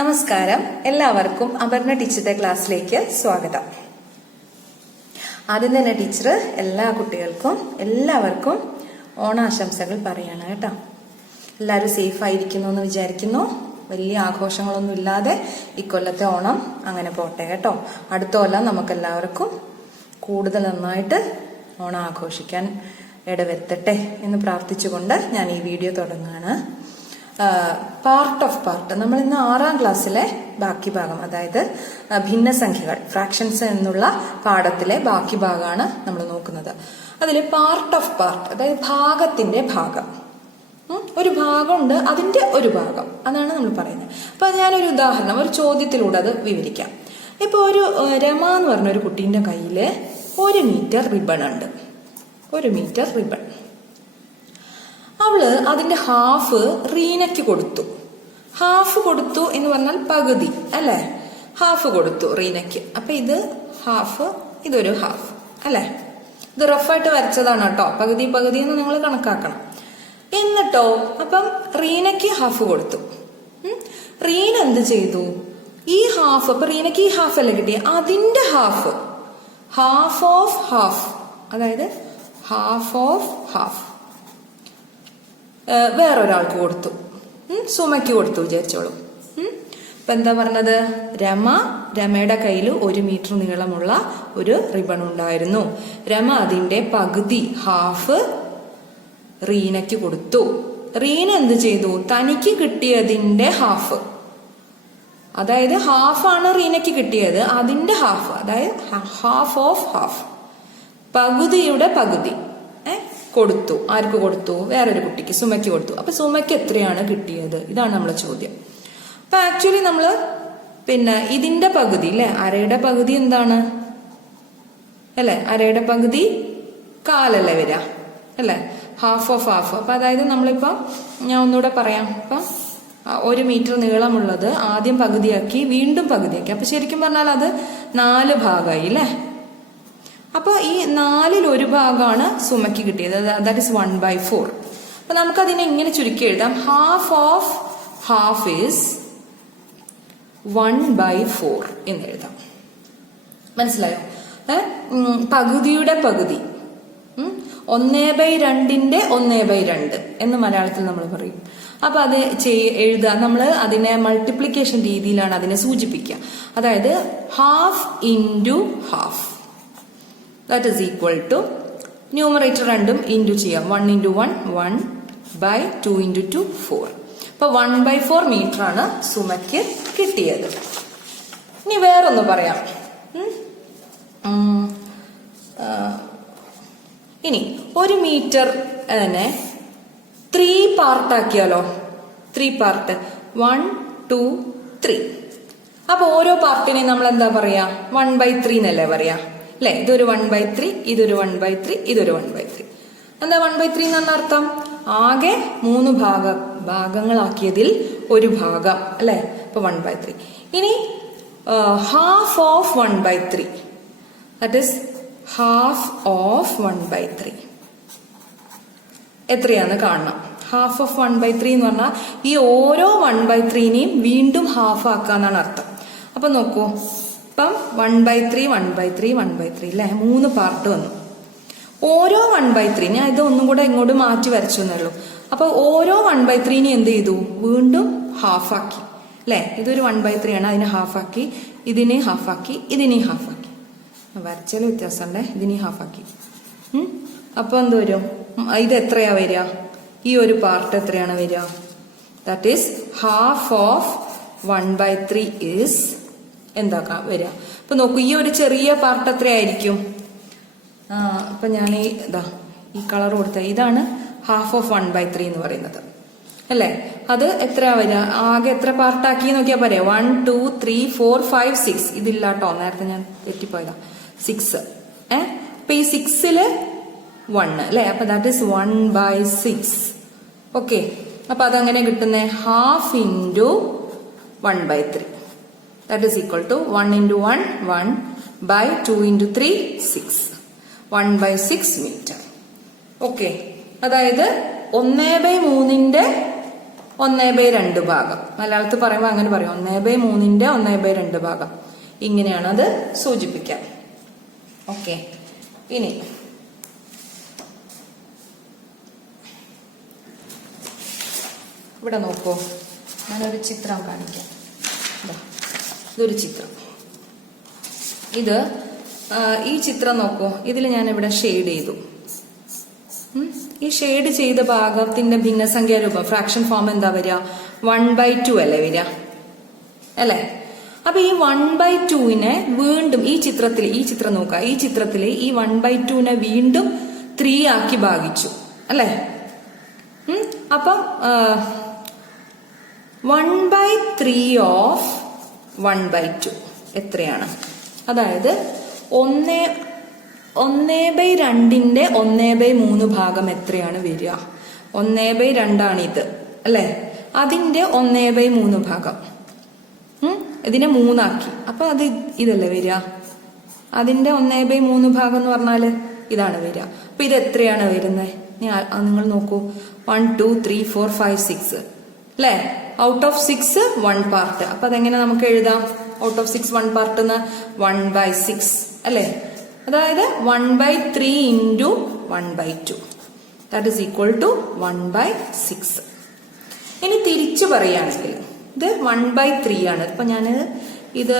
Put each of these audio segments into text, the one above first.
നമസ്കാരം, എല്ലാവർക്കും അപർണ ടീച്ചറുടെ ക്ലാസ്സിലേക്ക് സ്വാഗതം. ആദ്യം തന്നെ ടീച്ചർ എല്ലാ കുട്ടികൾക്കും എല്ലാവർക്കും ഓണാശംസകൾ പറയാണ് കേട്ടോ. എല്ലാവരും സേഫ് ആയിരിക്കുന്നു എന്ന് വിചാരിക്കുന്നു. വലിയ ആഘോഷങ്ങളൊന്നും ഇല്ലാതെ ഇക്കൊല്ലത്തെ ഓണം അങ്ങനെ പോട്ടെ കേട്ടോ. അടുത്ത കൊല്ലം നമുക്ക് എല്ലാവർക്കും കൂടുതൽ നന്നായിട്ട് ഓണം ആഘോഷിക്കാൻ ഇടവരുത്തട്ടെ എന്ന് പ്രാർത്ഥിച്ചുകൊണ്ട് ഞാൻ ഈ വീഡിയോ തുടങ്ങുകയാണ്. പാർട്ട് ഓഫ് പാർട്ട്, നമ്മൾ ഇന്ന് 6ാം ക്ലാസ്സിലെ ബാക്കി ഭാഗം, അതായത് ഭിന്നസംഖ്യകൾ ഫ്രാക്ഷൻസ് എന്നുള്ള പാഠത്തിലെ ബാക്കി ഭാഗമാണ് നമ്മൾ നോക്കുന്നത്. അതിൽ പാർട്ട് ഓഫ് പാർട്ട്, അതായത് ഭാഗത്തിന്റെ ഭാഗം, ഒരു ഭാഗമുണ്ട്, അതിന്റെ ഒരു ഭാഗം, അതാണ് നമ്മൾ പറയുന്നത്. അപ്പൊ ഞാനൊരു ഉദാഹരണം, ഒരു ചോദ്യത്തിലൂടെ അത് വിവരിക്കാം. ഇപ്പൊ ഒരു രമ എന്ന് പറഞ്ഞ ഒരു കുട്ടീന്റെ കയ്യില് 1 മീറ്റർ റിബൺ ഉണ്ട്. 1 മീറ്റർ റിബൺ. അവള് അതിന്റെ ഹാഫ് റീനയ്ക്ക് കൊടുത്തു. ഹാഫ് കൊടുത്തു എന്ന് പറഞ്ഞാൽ പകുതി അല്ലെ? ഹാഫ് കൊടുത്തു റീനയ്ക്ക്. അപ്പൊ ഇത് ഹാഫ്, ഇതൊരു ഹാഫ് അല്ലെ? ഇത് റഫായിട്ട് വരച്ചതാണ് കേട്ടോ. പകുതി പകുതി എന്ന് നിങ്ങൾ കണക്കാക്കണം. എന്നിട്ടോ അപ്പം റീനയ്ക്ക് ഹാഫ് കൊടുത്തു. റീന എന്ത് ചെയ്തു? ഈ ഹാഫ്, അപ്പൊ റീനയ്ക്ക് ഈ ഹാഫ് അല്ലേ കിട്ടിയ, അതിന്റെ ഹാഫ്, ഹാഫ് ഓഫ് ഹാഫ്, അതായത് ഹാഫ് ഓഫ് ഹാഫ് വേറൊരാൾക്ക് കൊടുത്തു. സുമയ്ക്ക് കൊടുത്തു വിചാരിച്ചോളൂ. ഇപ്പൊ എന്താ പറഞ്ഞത്? രമയുടെ കയ്യിൽ 1 മീറ്റർ നീളമുള്ള ഒരു റിബൺ ഉണ്ടായിരുന്നു. രമ അതിന്റെ പകുതി, ഹാഫ്, റീനയ്ക്ക് കൊടുത്തു. റീന എന്ത് ചെയ്തു? തനിക്ക് കിട്ടിയതിന്റെ ഹാഫ്, അതായത് ഹാഫാണ് റീനയ്ക്ക് കിട്ടിയത്, അതിന്റെ ഹാഫ്, അതായത് ഹാഫ് ഓഫ് ഹാഫ്, പകുതിയുടെ പകുതി കൊടുത്തു. ആർക്ക് കൊടുത്തു? വേറൊരു കുട്ടിക്ക്, സുമയ്ക്ക് കൊടുത്തു. അപ്പൊ സുമയ്ക്ക് എത്രയാണ് കിട്ടിയത്? ഇതാണ് നമ്മളെ ചോദ്യം. അപ്പൊ ആക്ച്വലി നമ്മള് ഇതിന്റെ പകുതി അല്ലെ, അരയുടെ പകുതി എന്താണ് അല്ലെ? അരയുടെ പകുതി കാലല്ലേ വരിക അല്ലെ? Half of half. അപ്പൊ അതായത് നമ്മളിപ്പം, ഞാൻ ഒന്നുകൂടെ പറയാം. ഇപ്പം 1 മീറ്റർ നീളമുള്ളത് ആദ്യം പകുതിയാക്കി, വീണ്ടും പകുതിയാക്കി. അപ്പൊ ശരിക്കും പറഞ്ഞാൽ അത് 4 ഭാഗമായി അല്ലെ? അപ്പൊ ഈ 4ൽ 1 ഭാഗമാണ് സുമയ്ക്ക് കിട്ടിയത്. That is 1/4. അപ്പൊ നമുക്കതിനെ ഇങ്ങനെ ചുരുക്കി എഴുതാം. ഹാഫ് ഓഫ് ഹാഫ് ഈസ് 1/4 എന്ന് എഴുതാം. മനസ്സിലായോ? പകുതിയുടെ പകുതി, 1/2ന്റെ 1/2 എന്ന് മലയാളത്തിൽ നമ്മൾ പറയും. അപ്പൊ അത് എഴുതാൻ നമ്മൾ അതിനെ മൾട്ടിപ്ലിക്കേഷൻ രീതിയിലാണ് അതിനെ സൂചിപ്പിക്കുക. അതായത് half into half, that is equal to, numerator രണ്ടും ഇൻറ്റു ചെയ്യാം. 1 × 1 1/2 × 2 4. അപ്പൊ 1/4 മീറ്റർ ആണ് സുമയ്ക്ക് കിട്ടിയത്. ഇനി വേറൊന്ന് പറയാം. ഇനി 1 മീറ്റർ തന്നെ 3 പാർട്ടാക്കിയാലോ? 3 പാർട്ട്, 1 2 3. അപ്പൊ ഓരോ പാർട്ടിനെ നമ്മൾ എന്താ പറയാ? 1/3 എന്നല്ലേ പറയാ അല്ലെ? ഇതൊരു 1/3, ഇതൊരു 1/3, ഇതൊരു 1/3. എന്താ 1/3 എന്ന് അർത്ഥം? ആകെ 3 ഭാഗങ്ങളാക്കിയതിൽ ഒരു ഭാഗം അല്ലെ? ഇപ്പൊ 1/3. ഇനി half of 1/3, that is half of 1/3 എത്രയാന്ന് കാണണം. ഹാഫ് ഓഫ് 1/3 എന്ന് പറഞ്ഞാൽ ഈ ഓരോ 1/3നെയും വീണ്ടും ഹാഫ് ആക്കാന്നാണ് അർത്ഥം. അപ്പൊ നോക്കൂ, ഇപ്പം 1/3 1/3 1/3 അല്ലെ? 3 പാർട്ട് വന്നു. ഓരോ 1/3, ഞാൻ ഇത് ഒന്നും കൂടെ ഇങ്ങോട്ട് മാറ്റി വരച്ചു എന്നേ ഉള്ളൂ. അപ്പൊ ഓരോ 1/3നെ എന്ത് ചെയ്തു? വീണ്ടും ഹാഫ് ആക്കി അല്ലെ? ഇതൊരു 1/3 ആണ്, അതിനെ ഹാഫ് ആക്കി, ഇതിനെ ഹാഫ് ആക്കി, ഇതിനെ ഹാഫ് ആക്കി. വരച്ചാലും വ്യത്യാസമുണ്ടേ. ഇതിനെ ഹാഫ് ആക്കി. അപ്പൊ എന്ത് വരും? ഇത് എത്രയാ വരിക? ഈ ഒരു പാർട്ട് എത്രയാണ് വരിക? That is half of 1/3 is എന്താ വരിക? അപ്പൊ നോക്കൂ, ഈ ഒരു ചെറിയ പാർട്ട് എത്രയായിരിക്കും? അപ്പൊ ഞാൻ ഈ കളർ കൊടുത്ത ഇതാണ് ഹാഫ് ഓഫ് 1/3 എന്ന് പറയുന്നത് അല്ലെ? അത് എത്ര വരിക? ആകെ എത്ര പാർട്ടാക്കി നോക്കിയാ പറയാ? 1 2 3 4 5 6. ഇതില്ലാട്ടോ, നേരത്തെ ഞാൻ തെറ്റിപ്പോയതാ. 6. അപ്പൊ ഈ 6ല് 1 അല്ലെ? അപ്പൊ ദാറ്റ് ഈസ് 1/6. ഓക്കെ. അപ്പൊ അതങ്ങനെ കിട്ടുന്നേ half into 1/3. That is equal to 1 × 1 1/2 × 3 6. 1/6 metre. Okay. അതായത് 1/3ന്റെ 1/2 ഭാഗം. മലയാളത്തിൽ പറയുമ്പോൾ അങ്ങനെ പറയും, 1/3ന്റെ 1/2 ഭാഗം. ഇങ്ങനെയാണ് അത് സൂചിപ്പിക്കാം. ഓക്കെ, ഇനി ഇവിടെ നോക്കൂ, ഞാനൊരു ചിത്രം കാണിക്കാം. ഇതൊരു ചിത്രം. ഇത് ഈ ചിത്രം നോക്കൂ, ഇതിൽ ഞാൻ ഇവിടെ ഷെയ്ഡ് ചെയ്തു. ഈ ഷെയ്ഡ് ചെയ്ത ഭാഗത്തിന്റെ ഭിന്നസംഖ്യാ രൂപം ഫ്രാക്ഷൻ ഫോം എന്താ വരിക? 1/2 അല്ലേ വരിക, അല്ലേ? അപ്പൊ ഈ 1/2നെ വീണ്ടും ഈ ചിത്രം നോക്കുക. ഈ ചിത്രത്തില് ഈ 1/2നെ വീണ്ടും 3 ആക്കി ഭാഗിച്ചു, അല്ലേ? അപ്പം 1/3 ഓഫ് 1/2 എത്രയാണ്? അതായത് 1/2ന്റെ 1/3 ഭാഗം എത്രയാണ് വരിക? 1/2 ആണ് ഇത്, അല്ലെ? അതിന്റെ 1/3 ഭാഗം, ഇതിനെ 3 ആക്കി. അപ്പൊ അത് ഇതല്ലേ വരിക? അതിന്റെ 1/3 ഭാഗം എന്ന് പറഞ്ഞാല് ഇതാണ് വരിക. അപ്പൊ ഇത് എത്രയാണ് വരുന്നത്? നിങ്ങൾ നോക്കൂ, 1 2 3 4 5 6, അല്ലെ? Out of 6 1 part. അപ്പൊ അതെങ്ങനെ നമുക്ക് എഴുതാം? ഔട്ട് ഓഫ് 6 1 പാർട്ട് 1/6, അല്ലെ? അതായത് 1/3 into 1/2, that is equal to 1/6. ഇനി തിരിച്ചു പറയുകയാണെങ്കിൽ ഇത് 1/3 ആണ്. ഇപ്പൊ ഞാൻ ഇത്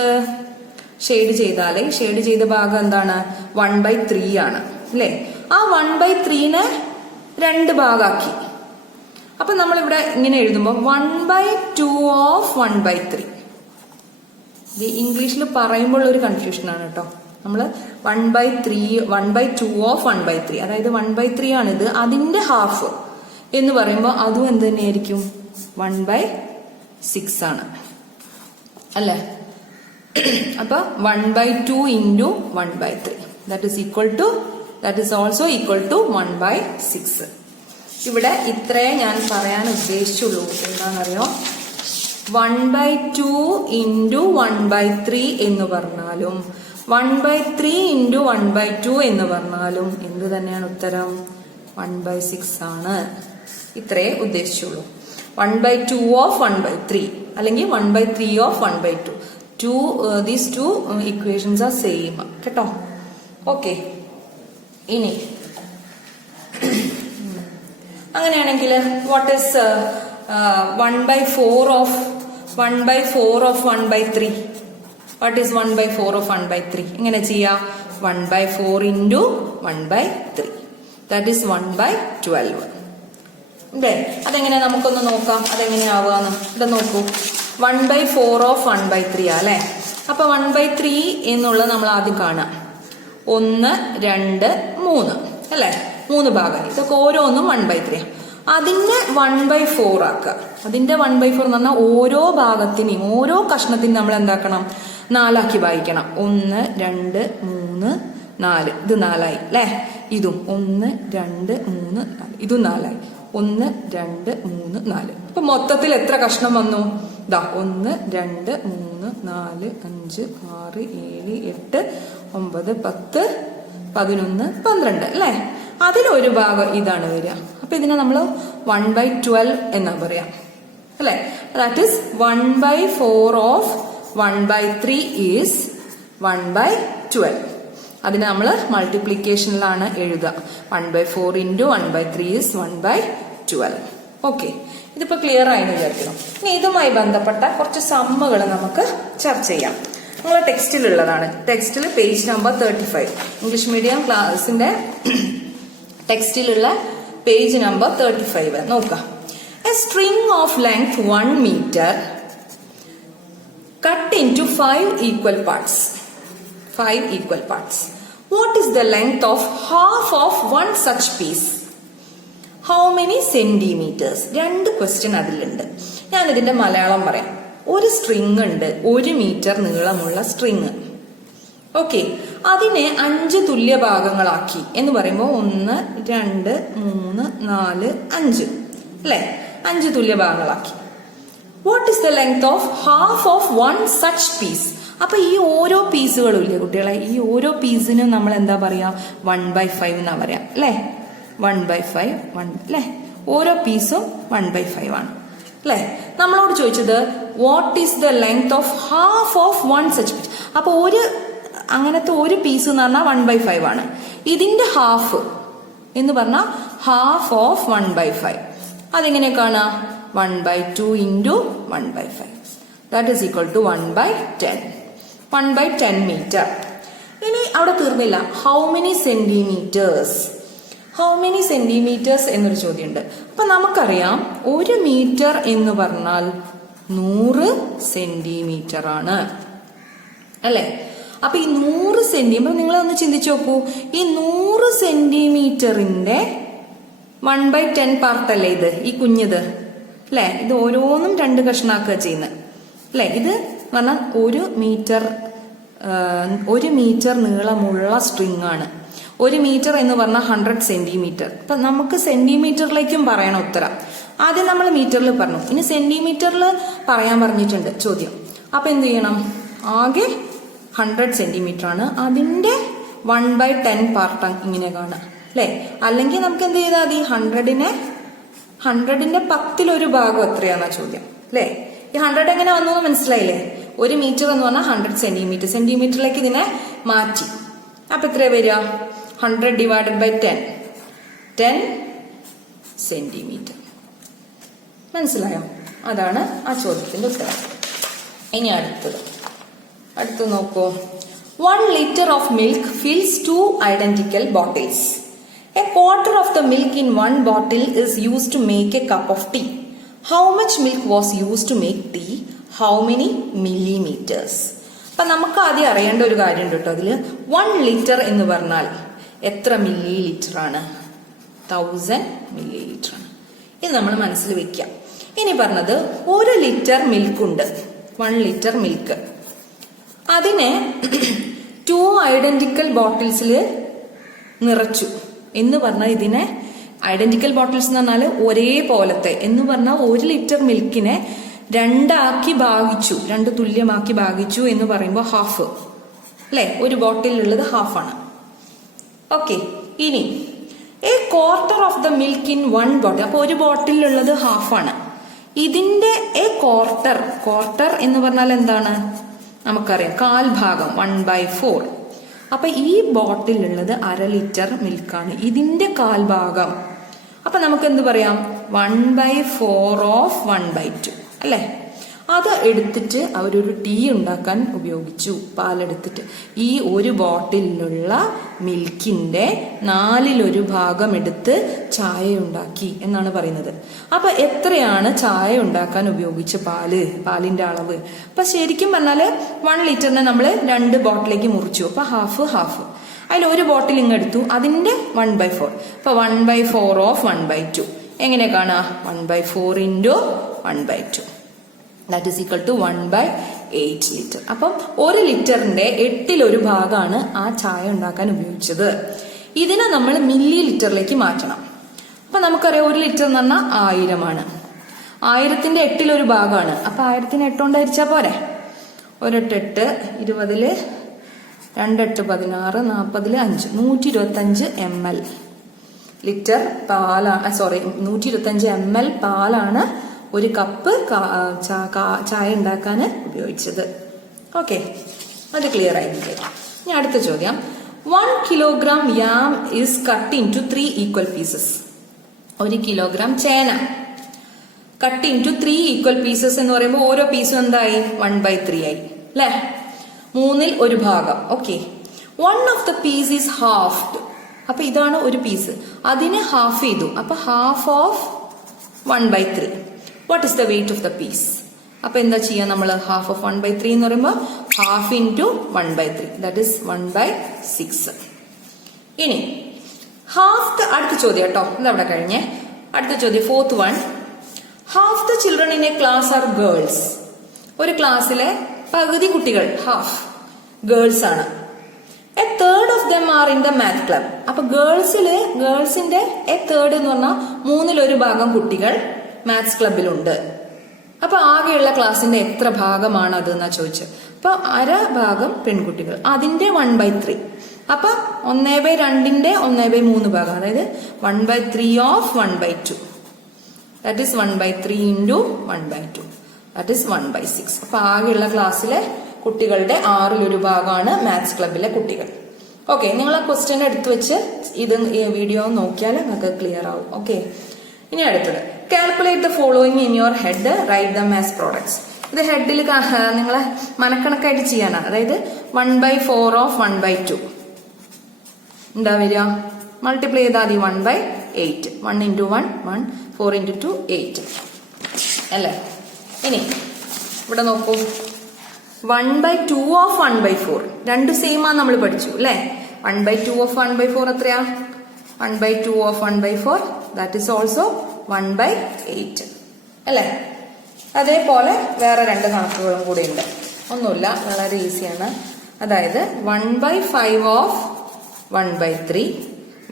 ഷെയ്ഡ് ചെയ്താല് ഷെയ്ഡ് ചെയ്ത ഭാഗം എന്താണ്? 1/3 ആണ്, അല്ലെ? ആ 1/3നെ 2 ഭാഗമാക്കി. അപ്പൊ നമ്മളിവിടെ ഇങ്ങനെ എഴുതുമ്പോൾ 1/2 ഓഫ് 1/3. ഇത് ഇംഗ്ലീഷിൽ പറയുമ്പോൾ ഒരു കൺഫ്യൂഷൻ ആണ് കേട്ടോ. നമ്മള് 1/2 ഓഫ് 1/3, അതായത് 1/3 ആണിത്, അതിന്റെ ഹാഫ് എന്ന് പറയുമ്പോൾ അതും എന്ത് തന്നെയായിരിക്കും? 1/6 ആണ്, അല്ലേ? അപ്പൊ 1/2 into 1/3, that is also equal to 1/6. ഇവിടെ ഇത്രേ ഞാൻ പറയാൻ ഉദ്ദേശിച്ചുള്ളൂ. എന്താണെന്നറിയോ? 1/2 into 1/3 എന്ന് പറഞ്ഞാലും 1/3 into 1/2 എന്ന് പറഞ്ഞാലും എന്ത് തന്നെയാണ് ഉത്തരം? 1/6 ആണ്. ഇത്രേ ഉദ്ദേശിച്ചുള്ളൂ. 1/2 ഓഫ് 1/3 അല്ലെങ്കിൽ 1/3 of 1/2. These two equations are same, കേട്ടോ? ഓക്കെ, ഇനി അങ്ങനെയാണെങ്കിൽ what is 1/4 of 1/3? What is 1/4 of 1/3? എങ്ങനെ ചെയ്യാം? 1/4 into 1/3, that is 1/12. അല്ലേ? അതെങ്ങനെ നമുക്കൊന്ന് നോക്കാം, അതെങ്ങനെയാവുകയെന്ന്. ഇവിടെ നോക്കൂ, 1/4 ഓഫ് 1/3 അല്ലെ? അപ്പൊ 1/3 എന്നുള്ളത് നമ്മൾ ആദ്യം കാണാം. 1 2 3, അല്ലെ? 3 ഭാഗം. ഇതൊക്കെ ഓരോന്നും 1/3. അതിനെ 1/4 ആക്കുക. അതിന്റെ 1/4 എന്ന് പറഞ്ഞാൽ ഓരോ ഭാഗത്തിനെയും ഓരോ കഷ്ണത്തിനും നമ്മൾ എന്താക്കണം? 4 ആക്കി വായിക്കണം. 1 2 3 4, ഇത് 4 ആയി, അല്ലെ? ഇതും 1 2 3 4, ഇതും 4 ആയി. 1 2 3 4. അപ്പൊ മൊത്തത്തിൽ എത്ര കഷ്ണം വന്നു? 1 2 3 4 5 6 7 8 9 10 11 12, അല്ലെ? അതിലൊരു ഭാഗം ഇതാണ് വരിക. അപ്പൊ ഇതിനെ നമ്മൾ 1/12 എന്നാ പറയാം, അല്ലെ? That is 1/4 of 1/3 is 1/12. അതിനെ നമ്മൾ മൾട്ടിപ്ലിക്കേഷനിലാണ് എഴുതുക. 1/4 into 1/3 ഈസ് 1/12. ഓക്കെ, ഇതിപ്പോ ക്ലിയർ ആയെന്ന് വിചാരിക്കണം. ഇനി ഇതുമായി ബന്ധപ്പെട്ട കുറച്ച് സമ്മുകൾ നമുക്ക് ചർച്ച ചെയ്യാം. നിങ്ങളുടെ ടെക്സ്റ്റിലുള്ളതാണ്. ടെക്സ്റ്റിൽ പേജ് നമ്പർ 35, ഇംഗ്ലീഷ് മീഡിയം ക്ലാസിന്റെ ടെക്സ്റ്റിലുള്ള പേജ് നമ്പർ 35 നോക്കാം. A string of length 1 meter cut into 5 equal parts. What is the length of half of one such piece? How many centimeters? 2 question അതിലുണ്ട്. ഞാൻ ഇതിന്റെ മലയാളം പറയാം. ഒരു സ്ട്രിങ് ഉണ്ട്, 1 മീറ്റർ നീളമുള്ള string. Okay, അതിനെ 5 തുല്യ ഭാഗങ്ങളാക്കി എന്ന് പറയുമ്പോൾ 1 2 3 4 5, അല്ലെ? 5 തുല്യ ഭാഗങ്ങളാക്കി. What is the length of half of one such piece? അപ്പൊ ഈ ഓരോ പീസുകളും ഇല്ലേ കുട്ടികളെ, ഈ ഓരോ പീസിനും നമ്മൾ എന്താ പറയാ? 1/5 എന്നാ പറയാ, അല്ലെ? 1/5 1, അല്ലെ? ഓരോ പീസും 1/5 ആണ്. അല്ലെ? നമ്മളോട് ചോദിച്ചത് what is the length of half of one such piece. അപ്പൊ അങ്ങനത്തെ ഒരു പീസ് എന്ന് പറഞ്ഞാൽ 1/5 ആണ്. ഇതിന്റെ ഹാഫ് എന്ന് പറഞ്ഞാൽ ഹാഫ് ഓഫ് 1/5. അതെങ്ങനെ കാണാ? 1/2 into 1/5. That is equal to 1/10. 1/10 metre. ഇനി അവിടെ തീർന്നില്ല. How many centimetres? How many centimetres എന്നൊരു ചോദ്യമുണ്ട്. അപ്പൊ നമുക്കറിയാം 1 മീറ്റർ എന്ന് പറഞ്ഞാൽ 100 സെന്റിമീറ്റർ ആണ്, അല്ലെ? അപ്പൊ ഈ 100 സെന്റിമീറ്റർ നിങ്ങളൊന്ന് ചിന്തിച്ചു നോക്കൂ. ഈ 100 സെന്റിമീറ്ററിന്റെ 1/10 പാർട്ടല്ലേ ഇത്, ഈ കുഞ്ഞത്, അല്ലെ? ഇത് ഓരോന്നും 2 കഷ്ണാക്കുക ചെയ്യുന്നത്, അല്ലെ? ഇത് പറഞ്ഞാൽ 1 മീറ്റർ നീളമുള്ള സ്ട്രിങ് ആണ്. 1 മീറ്റർ എന്ന് പറഞ്ഞാൽ 100 സെന്റിമീറ്റർ. അപ്പൊ നമുക്ക് സെന്റിമീറ്ററിലേക്കും പറയണം ഉത്തരം. ആദ്യം നമ്മൾ മീറ്ററിൽ പറഞ്ഞു, ഇനി സെന്റിമീറ്ററിൽ പറയാൻ പറഞ്ഞിട്ടുണ്ട് ചോദ്യം. അപ്പൊ എന്ത് ചെയ്യണം? ആകെ 100 സെന്റിമീറ്റർ ആണ്, അതിന്റെ 1/10 പാർട്ട് ഇങ്ങനെ കാണാം, അല്ലെ? അല്ലെങ്കിൽ നമുക്ക് എന്ത് ചെയ്താൽ മതി? 100ന്റെ 10ൽ 1 ഭാഗം എത്രയാണെന്നാ ചോദ്യം, അല്ലെ? ഈ 100 എങ്ങനെ വന്നു എന്ന് മനസ്സിലായില്ലേ? 1 മീറ്റർ എന്ന് പറഞ്ഞാൽ 100 സെന്റിമീറ്റർ. സെന്റിമീറ്ററിലേക്ക് ഇതിനെ മാറ്റി. അപ്പൊ എത്ര വരിക? 100 ഡിവൈഡഡ് ബൈ 10 സെന്റിമീറ്റർ. മനസ്സിലായോ? അതാണ് ആ ചോദ്യത്തിന്റെ ഉത്തരം. ഇനി അടുത്ത് നോക്കൂ. 1 liter of milk fills 2 identical bottles. A quarter of the milk in one bottle is used to make a cup of tea. How much milk was used to make tea? How many millimeters? അപ്പൊ നമുക്ക് ആദ്യം അറിയേണ്ട ഒരു കാര്യം ഉണ്ട് കേട്ടോ അതില്. 1 litre എന്ന് പറഞ്ഞാൽ എത്ര മില്ലി ലിറ്റർ ആണ്? 1000 മില്ലി ലിറ്റർ ആണ്. ഇത് നമ്മൾ മനസ്സിൽ വെക്കാം. ഇനി പറഞ്ഞത് 1 ലിറ്റർ മിൽക്ക് ഉണ്ട്. 1 ലിറ്റർ മിൽക്ക്, അതിനെ 2 ഐഡന്റിക്കൽ ബോട്ടിൽസിൽ നിറച്ചു എന്ന് പറഞ്ഞാൽ ഇതിനെ ഐഡന്റിക്കൽ ബോട്ടിൽസ് എന്ന് പറഞ്ഞാൽ ഒരേപോലത്തെ എന്ന് പറഞ്ഞാൽ 1 ലിറ്റർ മിൽക്കിനെ 2 ആക്കി ഭാഗിച്ചു, 2 തുല്യമാക്കി ഭാഗിച്ചു എന്ന് പറയുമ്പോൾ ഹാഫ്, അല്ലെ? ഒരു ബോട്ടിലുള്ളത് ഹാഫാണ്. ഓക്കെ. ഇനി A quarter of the milk in 1 ബോട്ടിൽ. അപ്പൊ ഒരു ബോട്ടിലുള്ളത് ഹാഫാണ്. ഇതിന്റെ എ ക്വാർട്ടർ എന്ന് പറഞ്ഞാൽ എന്താണ്? നമുക്കറിയാം, 1/4 ഭാഗം, 1/4. അപ്പൊ ഈ ബോട്ടിലുള്ളത് 1/2 ലിറ്റർ മിൽക്കാണ്. ഇതിന്റെ 1/4 ഭാഗം. അപ്പൊ നമുക്ക് എന്ത് പറയാം? 1/4 ഓഫ് 1/2, അല്ലെ? അത് എടുത്തിട്ട് അവരൊരു ടീ ഉണ്ടാക്കാൻ ഉപയോഗിച്ചു. പാലെടുത്തിട്ട് ഈ ഒരു ബോട്ടിലുള്ള മിൽക്കിന്റെ 4/1 ഭാഗം എടുത്ത് ചായ ഉണ്ടാക്കി എന്നാണ് പറയുന്നത്. അപ്പൊ എത്രയാണ് ചായ ഉണ്ടാക്കാൻ ഉപയോഗിച്ച പാലിന്റെ അളവ്? അപ്പൊ ശരിക്കും പറഞ്ഞാല് 1 ലിറ്ററിനെ നമ്മൾ 2 ബോട്ടിലേക്ക് മുറിച്ചു. അപ്പൊ ഹാഫ്. അതിൽ ഒരു ബോട്ടിൽ ഇങ്ങെടുത്തു, അതിന്റെ 1/4. അപ്പൊ 1/4 ഓഫ് 1/2 എങ്ങനെ കാണാ? 1/4 into 1/2. That is equal to 1/8 litre. അപ്പം 1 ലിറ്ററിന്റെ 8/1 ഭാഗമാണ് ആ ചായ ഉണ്ടാക്കാൻ ഉപയോഗിച്ചത്. ഇതിനെ നമ്മൾ മില്ലി ലിറ്ററിലേക്ക് മാറ്റണം. അപ്പൊ നമുക്കറിയാം 1 ലിറ്റർ എന്ന് പറഞ്ഞാൽ 1000 ആണ്. 1000ന്റെ 8/1 ഭാഗമാണ്. അപ്പൊ 1000നെ 8 കൊണ്ട് ഹരിച്ചാ പോരെ? 1 8 20 2 8 16 40 5 125 ml ലിറ്റർ പാലാണ്. 125 ml പാലാണ് 1 കപ്പ് ചായ ഉണ്ടാക്കാൻ ഉപയോഗിച്ചത്. ഓക്കെ, അത് ക്ലിയർ ആയിരിക്കും. ഇനി അടുത്ത ചോദ്യം. 1 kilogram yam is cut into 3 equal pieces. 1 kilogram ചേന കട്ട് ഇൻറ്റു 3 ഈക്വൽ പീസസ് എന്ന് പറയുമ്പോൾ ഓരോ പീസും എന്തായി? 1/3 ആയി, അല്ലെ? 1/3 ഭാഗം. Okay. 1 of the piece is halved. അപ്പൊ ഇതാണ് ഒരു പീസ്, അതിനെ ഹാഫ് ചെയ്തു. അപ്പൊ half of 1/3. What is the weight of the piece? അപ്പൊ എന്താ ചെയ്യാ നമ്മൾ? ഹാഫ് ഓഫ് 1/3 എന്ന് പറയുമ്പോൾ ഹാഫ് ഇൻറ്റു 1/3, ദാറ്റ് ഇസ് 1/6. ഇനി ഹാഫ് അടുത്ത ചോദ്യം കേട്ടോ, ഇതവിടെ കഴിഞ്ഞേ. അടുത്ത ചോദ്യം, 4th one. Half the children in a class are girls. ഒരു ക്ലാസ്സിലെ പകുതി കുട്ടികൾ, ഹാഫ്, ഗേൾസ് ആണ്. A third of them are in the math club. അപ്പൊ ഗേൾസിന്റെ എ തേർഡ് എന്ന് പറഞ്ഞാൽ 1/3 ഭാഗം കുട്ടികൾ മാത്സ് ക്ലബിലുണ്ട്. അപ്പൊ ആകെയുള്ള ക്ലാസിന്റെ എത്ര ഭാഗമാണ് അത് എന്നാ ചോദിച്ചത്. അപ്പൊ 1/2 ഭാഗം പെൺകുട്ടികൾ, അതിന്റെ 1/3. അപ്പൊ 1/2ന്റെ 1/3 ഭാഗം, അതായത് 1/3 of 1/2. That is 1/3 into 1/2 that is 1/6. അപ്പൊ ആകെയുള്ള ക്ലാസ്സിലെ കുട്ടികളുടെ 6-1 ഭാഗമാണ് മാത്സ് ക്ലബിലെ കുട്ടികൾ. ഓക്കെ, നിങ്ങൾ ആ ക്വസ്റ്റ്യൻ എടുത്തു വെച്ച് ഇത് വീഡിയോ നോക്കിയാൽ നിങ്ങൾക്ക് ക്ലിയർ ആവും. ഓക്കെ, ഇനി അടുത്തത് calculate the following in your head, write them as products. ഇത് ഹെഡിൽ നിങ്ങൾ മനക്കണക്കായിട്ട് ചെയ്യാനാണ്. അതായത് 1/4 ഓഫ് 1/2 എന്താ വരിക? മൾട്ടിപ്ലൈ ചെയ്താൽ മതി 1/8. 1 ഇൻറ്റു 1 1, 4 ഇൻറ്റു 2 8 അല്ലേ? ഇനി ഇവിടെ നോക്കൂ, 1/2 ഓഫ് 1/4 രണ്ടും സെയിം ആണ് നമ്മൾ പഠിച്ചു അല്ലേ? 1/2 ഓഫ് 1/4 എത്രയാ? 1/2 ഓഫ് 1/4 ദാറ്റ് ഈസ് ഓൾസോ 1/8 അല്ലേ? അതേപോലെ വേറെ 2 കണക്കുകളും കൂടി ഉണ്ട്. ഒന്നുമില്ല, വളരെ ഈസിയാണ്. അതായത് 1/5 ഓഫ് 1/3,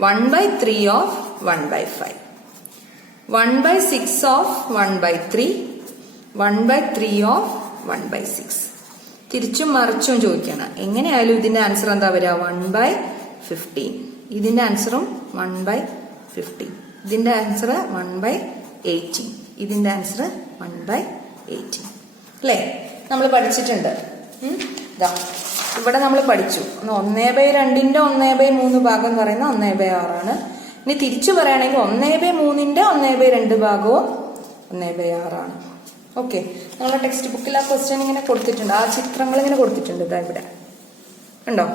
1/3 ഓഫ് 1/5, 1/6 ഓഫ് 1/3, 1/3 ഓഫ് 1/6. തിരിച്ചും മറിച്ചും ചോദിക്കണം. എങ്ങനെയായാലും ഇതിന്റെ ആൻസർ എന്താ വരിക? 1/15. ഇതിന്റെ ആൻസറും 1/15. ഇതിന്റെ ആൻസർ 1/18. ഇതിന്റെ ആൻസർ 1/18 അല്ലേ? നമ്മൾ പഠിച്ചിട്ടുണ്ട്. ഇതാ ഇവിടെ നമ്മൾ പഠിച്ചു 1/2ന്റെ 1/3 ഭാഗം എന്ന് പറയുന്നത് 1/6 ആണ്. ഇനി തിരിച്ചു പറയുകയാണെങ്കിൽ 1/3ന്റെ 1/2 ഭാഗവും 1/6 ആണ്. ഓക്കെ, നിങ്ങളുടെ ടെക്സ്റ്റ് ബുക്കിൽ ആ ക്വസ്റ്റ്യൻ ഇങ്ങനെ കൊടുത്തിട്ടുണ്ട്, ആ ചിത്രങ്ങൾ ഇങ്ങനെ കൊടുത്തിട്ടുണ്ട്. ഇതാ ഇവിടെ ഉണ്ടോ?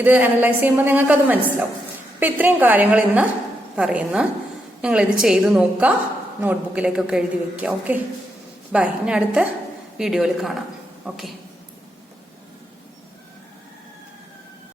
ഇത് അനലൈസ് ചെയ്യുമ്പോൾ നിങ്ങൾക്ക് അത് മനസ്സിലാവും. അപ്പൊ ഇത്രയും കാര്യങ്ങൾ ഇന്ന് പറയുന്ന നിങ്ങൾ ഇത് ചെയ്തു നോക്കുക, നോട്ട്ബുക്കിലേക്കൊക്കെ എഴുതി വെക്കുക. Okay, bye. ഇനി അടുത്ത വീഡിയോയിൽ കാണാം. ഓക്കെ.